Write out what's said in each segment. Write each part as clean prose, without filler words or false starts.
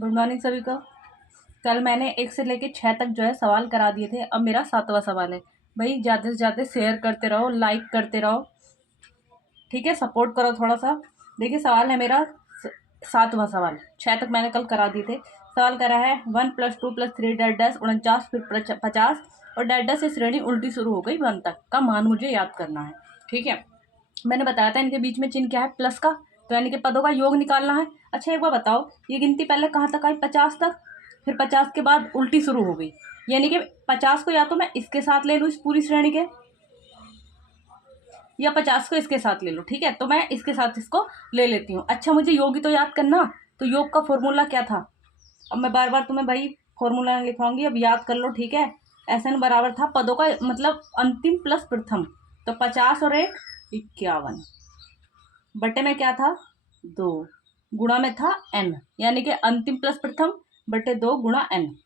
Good morning सभी को। कल मैंने 1 से लेके 6 तक जो है सवाल करा दिए थे। अब मेरा 7वां सवाल है। भाई ज़्यादा से ज़्यादा शेयर करते रहो, लाइक करते रहो, ठीक है, सपोर्ट करो थोड़ा सा। देखिए सवाल है मेरा 7वां सवाल। 6 तक मैंने कल करा दिए थे। सवाल करा है 1 + 2 + 3 डैश 49 फिर 50 और डैश से श्रेणी उल्टी शुरू हो गई 1 तक का मान मुझे याद करना है। ठीक है, मैंने बताया था इनके बीच में चिन्ह क्या है, प्लस का, तो यानी कि पदों का योग निकालना है। अच्छा एक बार बताओ, ये गिनती पहले कहाँ तक आई? 50 तक, फिर 50 के बाद उल्टी शुरू हो गई, यानी कि 50 को या तो मैं इसके साथ ले लूँ इस पूरी श्रेणी के, या 50 को इसके साथ ले लो। ठीक है, तो मैं इसके साथ इसको ले लेती हूँ। अच्छा मुझे योग ही तो याद करना, तो योग का फॉर्मूला क्या था? अब मैं बार बार तुम्हें भाई फॉर्मूला लिखवाऊंगी, अब याद कर लो। ठीक है, SN बराबर था पदों का मतलब अंतिम प्लस प्रथम, तो 50 और 1 51 बटे में क्या था 2, गुणा में था n, यानी कि अंतिम प्लस प्रथम बटे 2 गुणा n।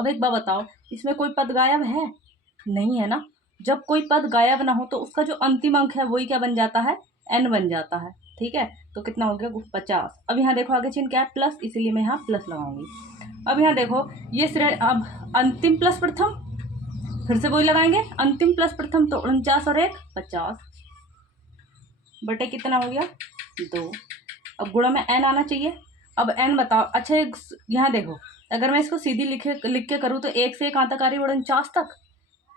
अब एक बात बताओ, इसमें कोई पद गायब है? नहीं है ना। जब कोई पद गायब ना हो तो उसका जो अंतिम अंक है वही क्या बन जाता है? n बन जाता है। ठीक है, तो कितना हो गया 50। अब यहाँ देखो आगे चिन्ह क्या है? प्लस, इसीलिए मैं यहाँ प्लस लगाऊंगी। अब यहाँ देखो ये श्रेणी, अब अंतिम प्लस प्रथम, फिर से वही लगाएंगे, अंतिम प्लस प्रथम, तो 49 और 1 50 बटे कितना हो गया 2। अब गुणा में n आना चाहिए। अब n बताओ। अच्छा यहाँ देखो, अगर मैं इसको सीधी लिख के करूँ तो 1 से कहाँ तक आ रही है? 49 तक।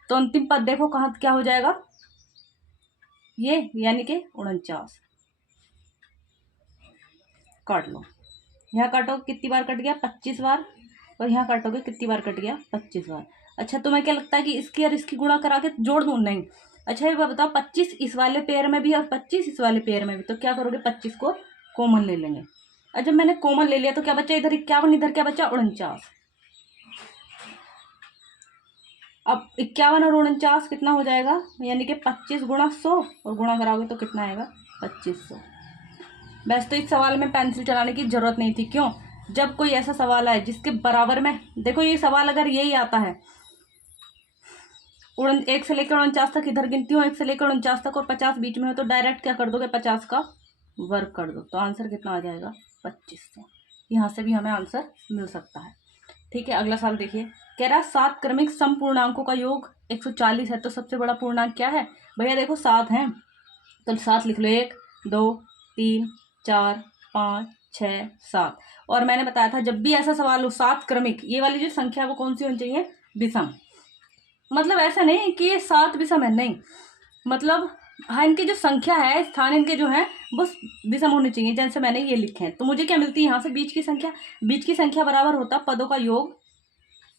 तो अंतिम पद देखो कहाँ क्या हो जाएगा, ये यानी कि 49। काट लो, यहाँ काटो कितनी बार कट गया? 25 बार। और यहाँ काटोगे कितनी बार कट गया? 25 बार। अच्छा तुम्हें क्या लगता है कि इसकी और इसकी गुणा करा के जोड़ दूँ? नहीं। अच्छा एक बार बताओ, 25 इस वाले पेयर में भी और 25 इस वाले पेयर में भी, तो क्या करोगे? 25 को कॉमन ले लेंगे। और जब मैंने कॉमन ले लिया तो क्या बचा? इधर 51, इधर क्या बचा? 49। अब 51 और 49 कितना हो जाएगा? यानी कि 25 गुणा 100, और गुणा कराओगे तो कितना आएगा? 2500। वैसे तो इस सवाल में पेंसिल चलाने की जरूरत नहीं थी। क्यों? जब कोई ऐसा सवाल आए जिसके बराबर में, देखो ये सवाल अगर यही आता है 1 से लेकर 49 तक, इधर गिनती हूँ 1 से लेकर 49 तक और 50 बीच में हो, तो डायरेक्ट क्या कर दोगे? 50 का वर्ग कर दो, तो आंसर कितना आ जाएगा? 2500। यहाँ से भी हमें आंसर मिल सकता है। ठीक है, अगला सवाल देखिए। कह रहा है 7 क्रमिक सम पूर्णांकों का योग 140 है, तो सबसे बड़ा पूर्णांक क्या है? भैया देखो 7 है, तो 7 लिख लो। 1 2 3 4 5 6 7। और मैंने बताया था जब भी ऐसा सवाल हो 7 क्रमिक, ये वाली जो संख्या है वो कौन सी होनी चाहिए? विषम। मतलब ऐसा नहीं कि ये 7 विषम है, नहीं, मतलब हाँ इनकी जो संख्या है, स्थान इनके जो है वो विषम होने चाहिए, जैसे मैंने ये लिखे हैं। तो मुझे क्या मिलती है यहाँ से? बीच की संख्या। बीच की संख्या बराबर होता पदों का योग,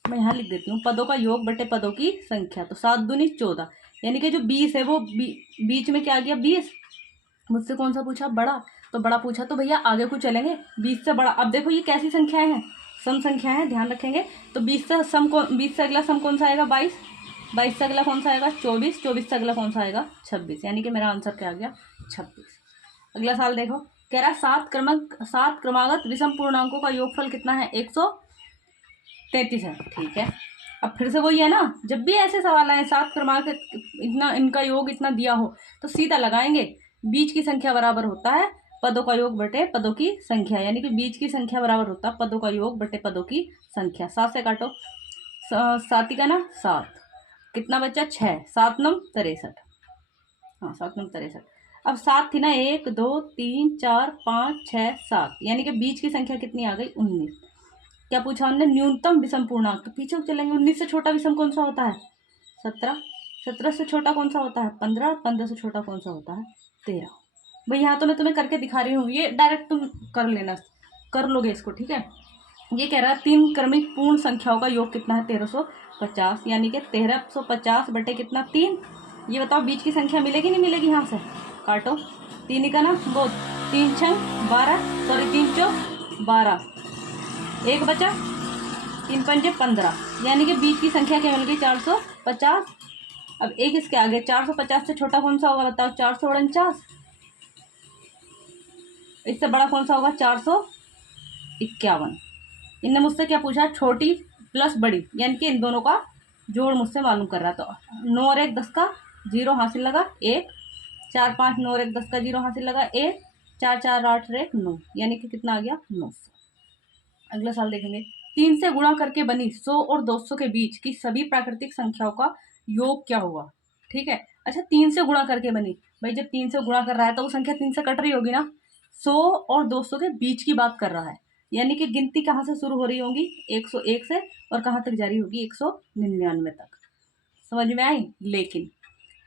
मैं यहाँ लिख देती हूँ, पदों का योग बटे पदों की संख्या। तो 7 दूनी 14, यानी कि जो 20 है वो बीच में क्या आ गया? 20। मुझसे कौन सा पूछा? बड़ा। तो बड़ा पूछा तो भैया आगे को चलेंगे, 20 से बड़ा। अब देखो ये कैसी संख्याएं हैं? सम संख्याएं हैं, ध्यान रखेंगे। तो 20 से सम को, 20 से अगला सम कौन सा आएगा? 22। 22 से अगला कौन सा आएगा? 24। 24 से अगला कौन सा आएगा? 26। यानी कि मेरा आंसर क्या आ गया? 26। अगला सवाल देखो, कह रहा है 7 क्रमागत विषम पूर्णांकों का योगफल कितना है? 133 है। ठीक है, अब फिर से वही है ना, जब भी ऐसे सवाल आए 7 क्रमांक इतना, इनका योग इतना दिया हो, तो सीधा लगाएंगे, बीच की संख्या बराबर होता है पदों का योग बटे पदों की संख्या, यानी कि बीच की संख्या बराबर होता है पदों का योग बटे पदों की संख्या। 7 से काटो, 7 का ना 7, कितना बचा? 6, 7 9 63। हाँ 7 9 63। अब 7 थी ना, 1 2 3 4 5 6 7, यानी कि बीच की संख्या कितनी आ गई? 19। क्या पूछा हमने? न्यूनतम विषम पूर्णांक। तो पीछे चलेंगे, 19 से छोटा विषम कौन सा होता है? 17। 17 से छोटा कौन सा होता है? 15। 15 से छोटा कौन सा होता है? 13। भाई यहाँ तो मैं तुम्हें करके दिखा रही हूँ, ये डायरेक्ट तुम कर लेना, कर लोगे इसको। ठीक है, ये कह रहा है 3 क्रमिक पूर्ण संख्याओं का योग कितना है? 1350, यानी कि 1350 बटे कितना? 3। ये बताओ बीच की संख्या मिलेगी नहीं मिलेगी? यहाँ से काटो, 3 का ना वो 3 6 12, सॉरी 3 4 12, 1 बचा, 3 पंजे 15, यानी कि बीच की संख्या क्या मिल गई? 450। अब एक इसके आगे 450 से छोटा कौन सा होगा बताओ? 449। इससे बड़ा कौन सा होगा? 451। इनने मुझसे क्या पूछा? छोटी प्लस बड़ी, यानी कि इन दोनों का जोड़ मुझसे मालूम कर रहा। तो 9 और 1 10 का 0 हासिल लगा 1, 4 5 9 और 1 10 का 0 हासिल लगा 1, 4 4 8 और 1 9, यानी कि कितना आ गया? 900। अगला सवाल देखेंगे, 3 से गुणा करके बनी 100 और 200 के बीच की सभी प्राकृतिक संख्याओं का योग क्या होगा। ठीक है, अच्छा 3 से गुणा करके बनी, भाई जब 3 से गुणा कर रहा है तो वो संख्या 3 से कट रही होगी ना। 100 और 200 के बीच की बात कर रहा है, यानी कि गिनती कहाँ से शुरू हो रही होगी, 101 से, और कहाँ तक जारी होगी, 199 तक। समझ में आई। लेकिन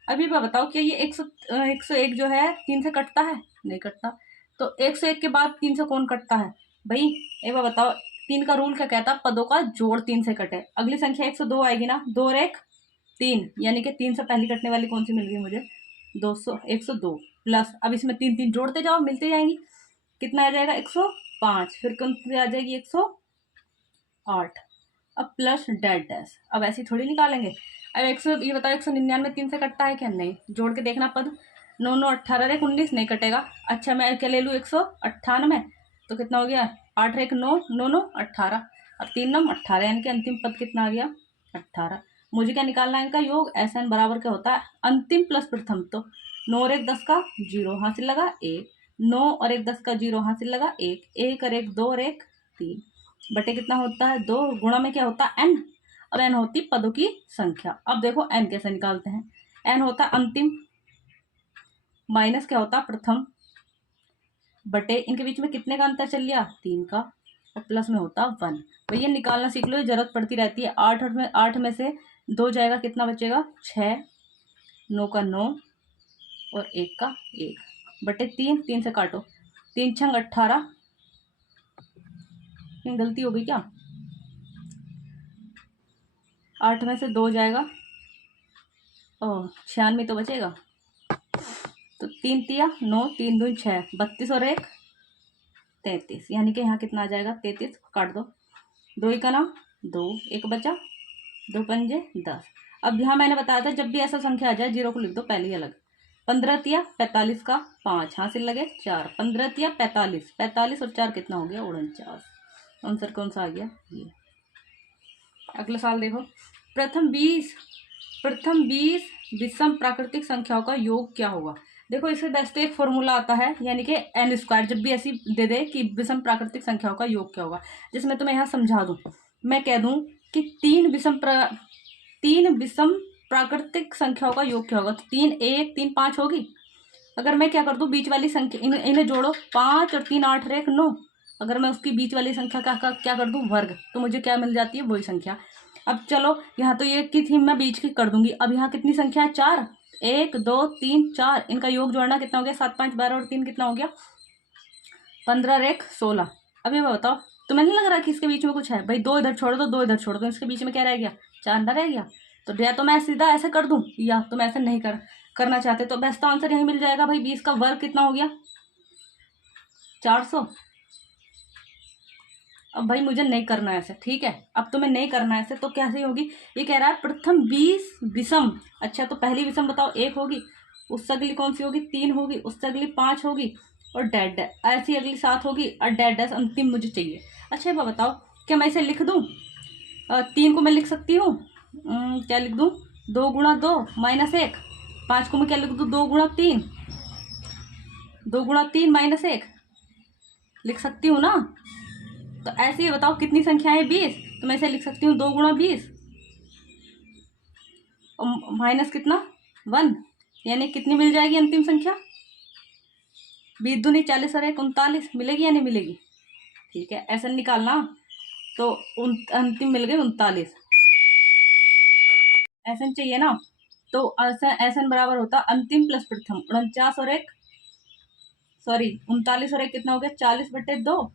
अभी मैं बताओ क्या ये 101 जो है 3 से कटता है, नहीं कटता। तो 101 के बाद 3 से कौन कटता है भाई, एक बार बताओ। 3 का रूल क्या कहता है, पदों का जोड़ 3 से कटे। अगली संख्या 102 आएगी ना, 2 और 1 3, यानी कि 3 से पहली कटने वाली कौन सी मिल गई मुझे, 102 प्लस, अब इसमें 3 3 जोड़ते जाओ, मिलती जाएंगी। कितना आ जाएगा, 105, फिर कौन सी आ जाएगी, 108। अब प्लस डेड डैश, अब ऐसी थोड़ी निकालेंगे। अब 100, ये बताओ 199 3 से कटता है क्या, नहीं। जोड़ के देखना पद, 9 9 18 1 19, नहीं कटेगा। अच्छा मैं क्या ले लूँ, 198, तो कितना हो गया, 8 1 9 9 9 18, अब 3 9 18, यानी कि अंतिम पद कितना आ गया, 18। मुझे क्या निकालना है, इनका योग। एस एन बराबर क्या होता है, अंतिम प्लस प्रथम। तो 9 और 1 10 का 0 हासिल लगा 1, 9 और 1 10 का 0 हासिल लगा 1, 1 और 1 2 और 1 3, बटे कितना होता है 2, गुणा में क्या होता है n। अब n होती पदों की संख्या। अब देखो n कैसे निकालते हैं, n होता अंतिम, माइनस क्या होता प्रथम, बटे इनके बीच में कितने का अंतर चल लिया, 3 का, और प्लस में होता 1। तो ये निकालना सीख लो, ये जरूरत पड़ती रहती है। 8 में से 2 जाएगा, कितना बचेगा 6, 9 का 9 और 1 का 1, बटे 3, 3 से काटो, 3 छंग 18, गलती हो गई क्या, 8 में से 2 जाएगा, ओह 96 तो बचेगा। तो 3 तिया 9, 3 दूनी 6, 32 और 1 33, यानी कि यहाँ कितना आ जाएगा 33, काट दो, 2 ही का ना 2, 1 बचा, 2 पंजे 10। अब यहाँ मैंने बताया था जब भी ऐसा संख्या आ जाए 0 को लिख दो पहले ही अलग। 15 तिया 45 का 5 हासिल लगे 4, 15 तिया 45, 45 और 4 कितना हो गया 49। आंसर कौन सा आ गया ये। अगला सवाल देखो, प्रथम 20 विषम प्राकृतिक संख्याओं का योग क्या होगा। देखो इससे बेस्ट एक फॉर्मूला आता है, यानी कि n स्क्वायर, जब भी ऐसी दे दे कि विषम प्राकृतिक संख्याओं का योग क्या होगा, जिसमें तुम्हें यहाँ समझा दूं। मैं कह दूं कि 3 विषम प्राकृतिक संख्याओं का योग क्या होगा, तो 3 1 3 5 होगी। अगर मैं क्या कर दूं, बीच वाली संख्या इन्हें जोड़ो, 5 और 3 8 1 9, अगर मैं उसकी बीच वाली संख्या का क्या कर दूं, वर्ग, तो मुझे क्या मिल जाती है, वही संख्या। अब चलो यहाँ तो ये की थी, मैं बीच की कर दूंगी। अब यहाँ कितनी संख्या है, 4, 1 2 3 4, इनका योग जोड़ना कितना हो गया, 7 5 12 और 3 कितना हो गया, 15 और 1 16। अब ये बताओ, तुम्हें नहीं लग रहा कि इसके बीच में कुछ है, भाई 2 इधर छोड़ दो, 2 इधर छोड़ दो, इसके बीच में क्या रह गया, 4 ना रह गया। तो या तो मैं सीधा ऐसे कर दूं, या तुम ऐसे नहीं करना चाहते, तो बेस्ट आंसर यही मिल जाएगा भाई, 20 का वर्ग कितना हो गया, 400। अब भाई मुझे नहीं करना है ऐसे, ठीक है, अब तुम्हें नहीं करना है ऐसे, तो कैसे होगी, ये कह रहा है प्रथम 20 विषम। अच्छा तो पहली विषम बताओ, 1 होगी, उससे अगली कौन सी होगी, 3 होगी, उससे अगली 5 होगी, और डेड ऐसी अगली 7 होगी, और डेड अंतिम मुझे चाहिए। अच्छा ये बताओ, क्या मैं इसे लिख दूं, 3 को मैं लिख सकती हूँ, क्या लिख दूं, 2 गुणा 2 माइनस 1। 5 को मैं क्या लिख दूं, 2 गुणा 3, 2 गुणा 3 माइनस 1, लिख सकती हूँ ना। तो ऐसे ही बताओ कितनी संख्या है, 20, तो मैं इसे लिख सकती हूँ 2 गुणा 20 और माइनस कितना 1, यानी कितनी मिल जाएगी अंतिम संख्या, 20 दूनी 40 और 1 39, मिलेगी या नहीं मिलेगी। ठीक है, ऐसा निकालना, तो अंतिम मिल गई 39। ऐसा चाहिए ना, तो ऐसा बराबर होता अंतिम प्लस प्रथम, 49 और 1 सॉरी 39 और 1 कितना हो गया, 40/2,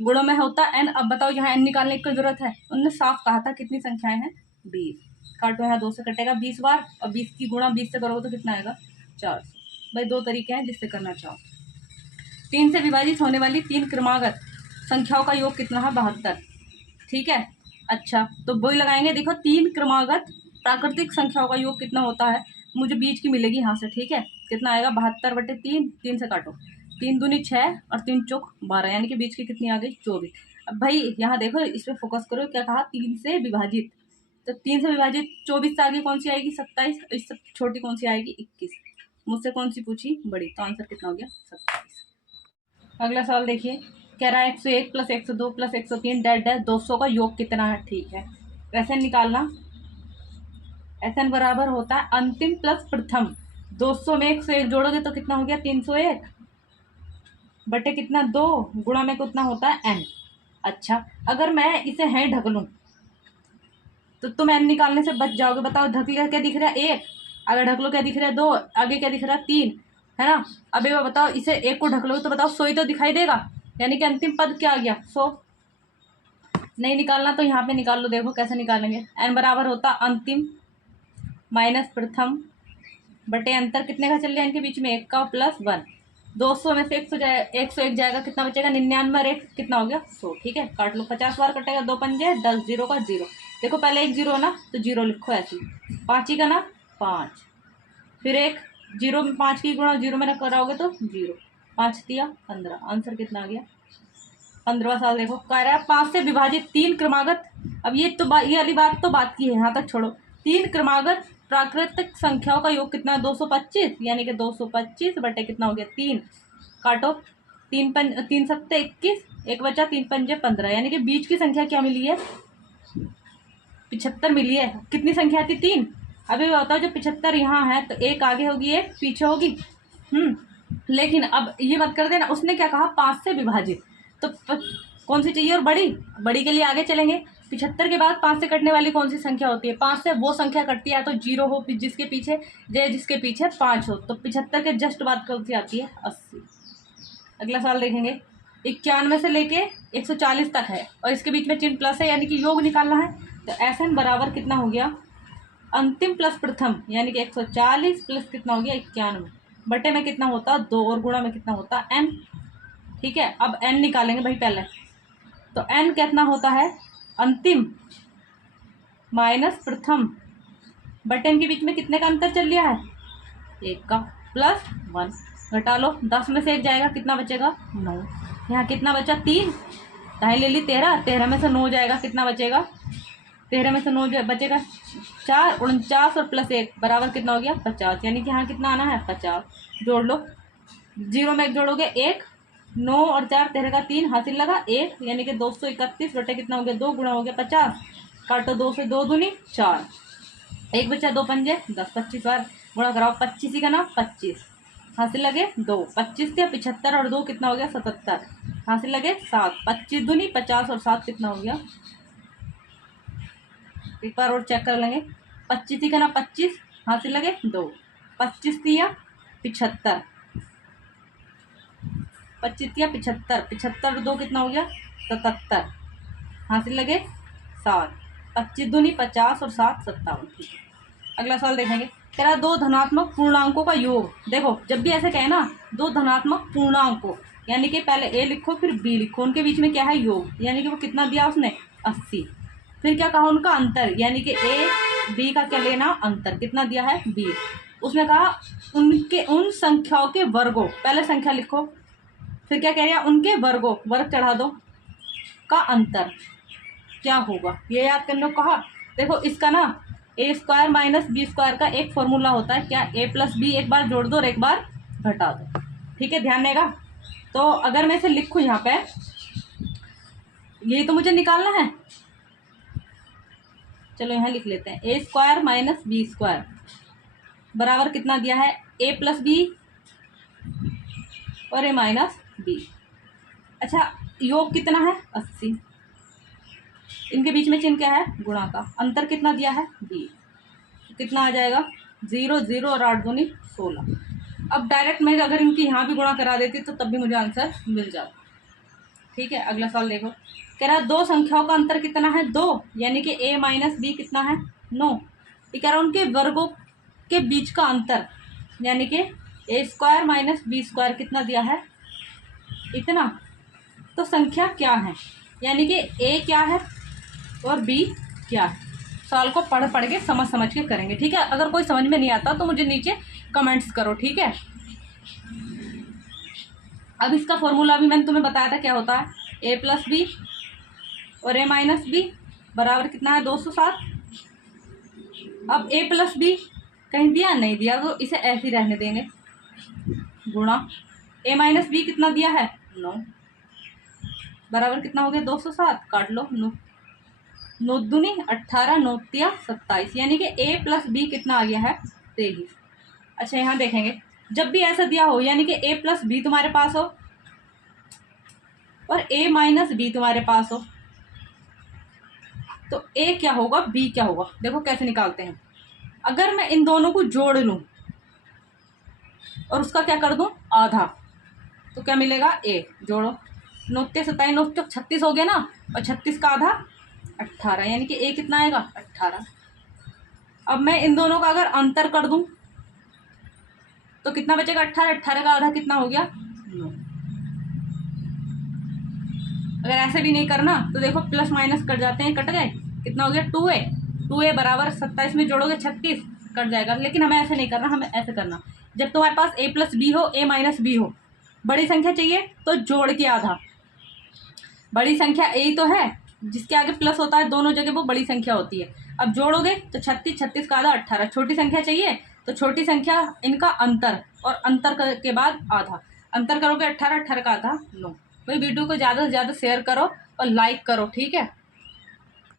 गुणों में होता n। अब बताओ यहाँ n निकालने की जरूरत है, उन्होंने साफ कहा था कितनी संख्याएं हैं, 20। काटो, यहाँ 2 से कटेगा 20 बार, और 20 की गुणा 20 से करोगे तो कितना आएगा, 400। भाई 2 तरीके हैं जिससे करना चाहो। 3 से विभाजित होने वाली 3 क्रमागत संख्याओं का योग कितना है, 72। ठीक है, अच्छा तो वही लगाएंगे। देखो 3 क्रमागत प्राकृतिक संख्याओं का योग कितना होता है, मुझे बीच की मिलेगी यहाँ से, ठीक है, कितना आएगा 72/3, 3 से काटो, 3 दूनी 6 और 3 चौक 12, यानी कि बीच की कितनी आ गई 24। अब भाई यहाँ देखो इस पर फोकस करो, क्या कहा 3 से विभाजित, तो 3 से विभाजित 24 से आगे कौन सी आएगी 27, इससे छोटी कौन सी आएगी 21, मुझसे कौन सी पूछी बड़ी, तो आंसर कितना हो गया 27। अगला सवाल देखिए, कह रहा है 101 प्लस 102 प्लस 103 डैट डैट 200 का योग कितना है। ठीक है, ऐसे निकालना। एन बराबर होता है अंतिम प्लस प्रथम। 200 में 101 जोड़ोगे तो कितना हो गया 301 बटे कितना 2 गुणा में कितना होता है एन। अच्छा, अगर मैं इसे है ढक लूँ तो तुम एन निकालने से बच जाओगे। बताओ ढक लिया क्या दिख रहा है 1, अगर ढक लो क्या दिख रहा है 2, आगे क्या दिख रहा है 3, है ना। अब ये बताओ इसे 1 को ढक लो तो बताओ 100 ही तो दिखाई देगा, यानी कि अंतिम पद क्या आ गया 100। नहीं निकालना तो यहाँ पे निकाल लो। देखो कैसे निकालेंगे। एन बराबर होता अंतिम माइनस प्रथम बटे अंतर कितने का चल रहा है इनके बीच में 1 का प्लस 1। 200 में से 101 जाएगा, कितना बचेगा 99 और 1 कितना हो गया 100। ठीक है, काट लो। 50 बार कटेगा, 2 पंजे 10, 0 का 0। देखो पहले एक 0 है ना तो 0 लिखो ऐसे। 5 ही का ना 5, फिर एक 0 में 5 की गुणा 0 में कराओगे तो 0, 5 दिया 15। आंसर कितना आ गया 15वां साल। देखो कह रहा है 5 से विभाजित 3 क्रमागत। अब ये तो ये वाली बात तो बात की है, यहाँ तक छोड़ो। 3 क्रमागत प्राकृतिक संख्याओं का योग कितना है 225, यानी कि 225 बटे कितना हो गया 3। काटो, 3 सत्ते 21, एक बचा 3 पंजे 15, यानी कि बीच की संख्या क्या मिली है 75 मिली है। कितनी संख्या थी 3। अभी बताओ जब 75 यहाँ है तो एक आगे होगी एक पीछे होगी। लेकिन अब ये मत कर देना, उसने क्या कहा 5 से विभाजित, तो कौन सी चाहिए और बड़ी के लिए आगे चलेंगे। 75 के बाद 5 से कटने वाली कौन सी संख्या होती है 5 से वो संख्या कटती है तो 0 हो जिसके पीछे 5 हो। तो 75 के जस्ट बाद कौन सी आती है 80। अगला साल देखेंगे 91 से लेके 140 तक है और इसके बीच में चिन्ह प्लस है, यानी कि योग निकालना है। तो एन बराबर कितना हो गया अंतिम प्लस प्रथम, यानी कि 140 प्लस कितना हो गया 91 बटे में कितना होता 2 और गुणा में कितना होता एन। ठीक है, अब एन निकालेंगे भाई पहले। तो एन कितना होता है अंतिम माइनस प्रथम बटे एन के बीच में कितने का अंतर चल लिया है 1 का प्लस 1। घटा लो, 10 में से 1 जाएगा कितना बचेगा 9। यहाँ कितना बचा 3, दाएं ले ली 13, 13 में से 9 जाएगा कितना बचेगा 13 में से 9 बचेगा 4, 49 और प्लस 1 बराबर कितना हो गया 50, यानी कि यहाँ कितना आना है 50। जोड़ लो, 0 में 1 जोड़ोगे 1, 9 और 4 13 का 3 हासिल लगा 1, यानी कि 231 बटे कितना हो गया 2 गुणा हो गया 50। काटो 2 से 2 दूनी 4, एक बचा 2 पंजे 10, 25 बार गुणा कराओ 25 ही का ना 25 हासिल लगे 2, 25 थे 75 और 2 कितना हो गया 77 हासिल लगे 7, 25 दूनी 50 और 7 कितना हो गया। एक बार और चेक कर लेंगे। 25 ही का ना 25 हासिल लगे 2, 25 दिया 75, 25 दिया 75, 75 2 कितना हो गया 77 हासिल लगे 7, 25 दूनी 50 और 7 57। ठीक है, अगला सवाल देखेंगे। कह रहा 2 धनात्मक पूर्णांकों का योग। देखो जब भी ऐसे कहे ना 2 धनात्मक पूर्णांकों, यानी कि पहले ए लिखो फिर बी लिखो, उनके बीच में क्या है योग, यानी कि वो कितना दिया उसने 80। फिर क्या कहा उनका अंतर, यानी कि ए बी का क्या लेना अंतर कितना दिया है 20। उसने कहा उनके उन संख्याओं के वर्गों, पहले संख्या लिखो फिर क्या कह रहा है उनके वर्गों वर्ग चढ़ा दो का अंतर क्या होगा, ये याद करने को कहा। देखो इसका ना ए स्क्वायर माइनस बी स्क्वायर का एक फॉर्मूला होता है क्या ए प्लस बी, एक बार जोड़ दो और एक बार घटा दो। ठीक है, ध्यान देगा। तो अगर मैं इसे लिखूँ यहाँ पे, यही तो मुझे निकालना है, चलो यहाँ लिख लेते हैं ए स्क्वायर माइनस बी स्क्वायर बराबर कितना दिया है ए प्लस बी और ए माइनस बी। अच्छा, योग कितना है 80, इनके बीच में चिन्ह क्या है गुणा का, अंतर कितना दिया है बी, कितना आ जाएगा 0 0 और 8 दूनी 16। अब डायरेक्ट मैं अगर इनकी यहाँ भी गुणा करा देती तो तब भी मुझे आंसर मिल जाता। ठीक है, अगला सवाल देखो। कह रहा है 2 संख्याओं का अंतर कितना है 2, यानी कि a माइनस बी कितना है 9। ये कह रहा है उनके वर्गों के बीच का अंतर, यानी कि ए स्क्वायर माइनस बी स्क्वायर कितना दिया है इतना। तो संख्या क्या है, यानी कि a क्या है और b क्या है। सवाल को पढ़ पढ़ के समझ के करेंगे। ठीक है, अगर कोई समझ में नहीं आता तो मुझे नीचे कमेंट्स करो। ठीक है, अब इसका फॉर्मूला भी मैंने तुम्हें बताया था क्या होता है ए प्लस बी और ए माइनस बी बराबर कितना है 207। अब ए प्लस बी कहीं दिया नहीं दिया तो इसे ऐसे ही रहने देंगे, गुणा ए माइनस बी कितना दिया है 9, बराबर कितना हो गया 207, काट लो। 9 दूनी 18, 9 तिया 27, यानी कि a प्लस बी कितना आ गया है 23। अच्छा यहाँ देखेंगे, जब भी ऐसा दिया हो यानी कि a प्लस बी तुम्हारे पास हो और a माइनस बी तुम्हारे पास हो, तो a क्या होगा b क्या होगा, देखो कैसे निकालते हैं। अगर मैं इन दोनों को जोड़ लूं और उसका क्या कर दूं आधा, तो क्या मिलेगा a, जोड़ो 9 तिया 27, 9 चौक 36 हो गया ना, और 36 का आधा 18, यानी कि a कितना आएगा 18। अब मैं इन दोनों का अगर अंतर कर दूं तो कितना बचेगा 18, 18 का आधा कितना हो गया 9। अगर ऐसे भी नहीं करना तो देखो प्लस माइनस कट जाते हैं, कट गए, कितना हो गया 2a, 2a बराबर 27 में जोड़ोगे 36, कट जाएगा। लेकिन हमें ऐसे नहीं करना, हमें ऐसे करना, जब तुम्हारे पास a प्लस बी हो, a माइनस बी हो, बड़ी संख्या चाहिए तो जोड़ के आधा, बड़ी संख्या a तो है, जिसके आगे प्लस होता है दोनों जगह वो बड़ी संख्या होती है। अब जोड़ोगे तो 36, 36 का आधा 18, छोटी संख्या चाहिए तो छोटी संख्या इनका अंतर, और अंतर के बाद आधा, अंतर करोगे 18, 18 का आधा 9। भाई वीडियो को ज़्यादा से ज़्यादा शेयर करो और लाइक करो, ठीक है।